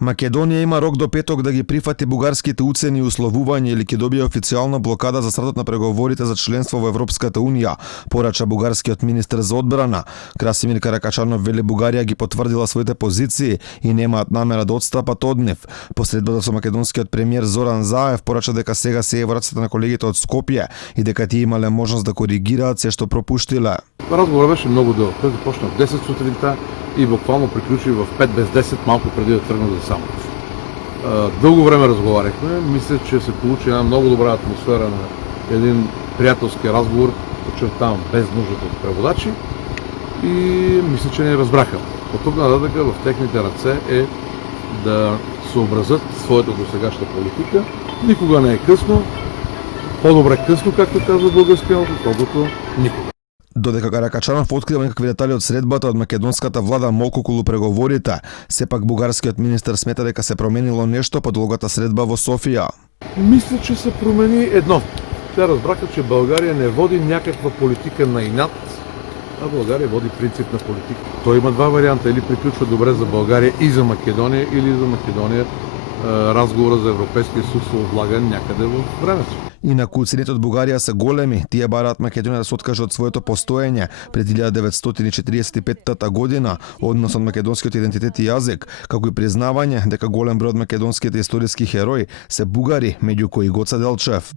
Македонија има рок до петок да ги прифати бугарските уцени и условувања или ќе добие официјална блокада за стартот на преговорите за членство во Европската унија, порача бугарскиот министер за одбрана. Красимир Каракачанов вели Бугарија ги потврдила своите позиции и немаат намера да отстапат од нив. Посредбата со македонскиот премиер Зоран Заев порача дека сега се е во рацете на колегите од Скопје и дека тие имале можност да коригираат се што пропуштиле. Разговорот беше многу долг. Тој започна в 10 сутринта и буквално приключи в 5 без 10, малку преди да тргна за Самоков. Дълго време разговаряхме. Мисля, че се получи една много добра атмосфера на един приятелски разговор, подчертавам, без нуждата от преводачи, и мисля, че не разбраха. От тук нататък в техните ръце е да съобразят своята досегашна политика. Никога не е късно. По-добре късно, както казва българският, отколкото никога. Додека Каракачанов открива некакви детали од средбата од македонската влада молку околу преговорите, сепак бугарскиот министер смета дека се променило нешто по долгата средба во Софија. Мисля, че се промени едно. Те разбраха, че България не води някаква политика на инат, а България води принципна политика. Той има два варианта. Или приключва добре за България и за Македония, или за Македония разговора за Европейския съюз се отлага някъде в времето. Инаку цените од Бугарија се големи. Тие бараат Македонија да се откаже од своето постоење пред 1945 година, однос од македонскиот идентитет и јазик, како и признавање дека голем број од македонските историски херои се бугари, меѓу кои Гоце Делчев.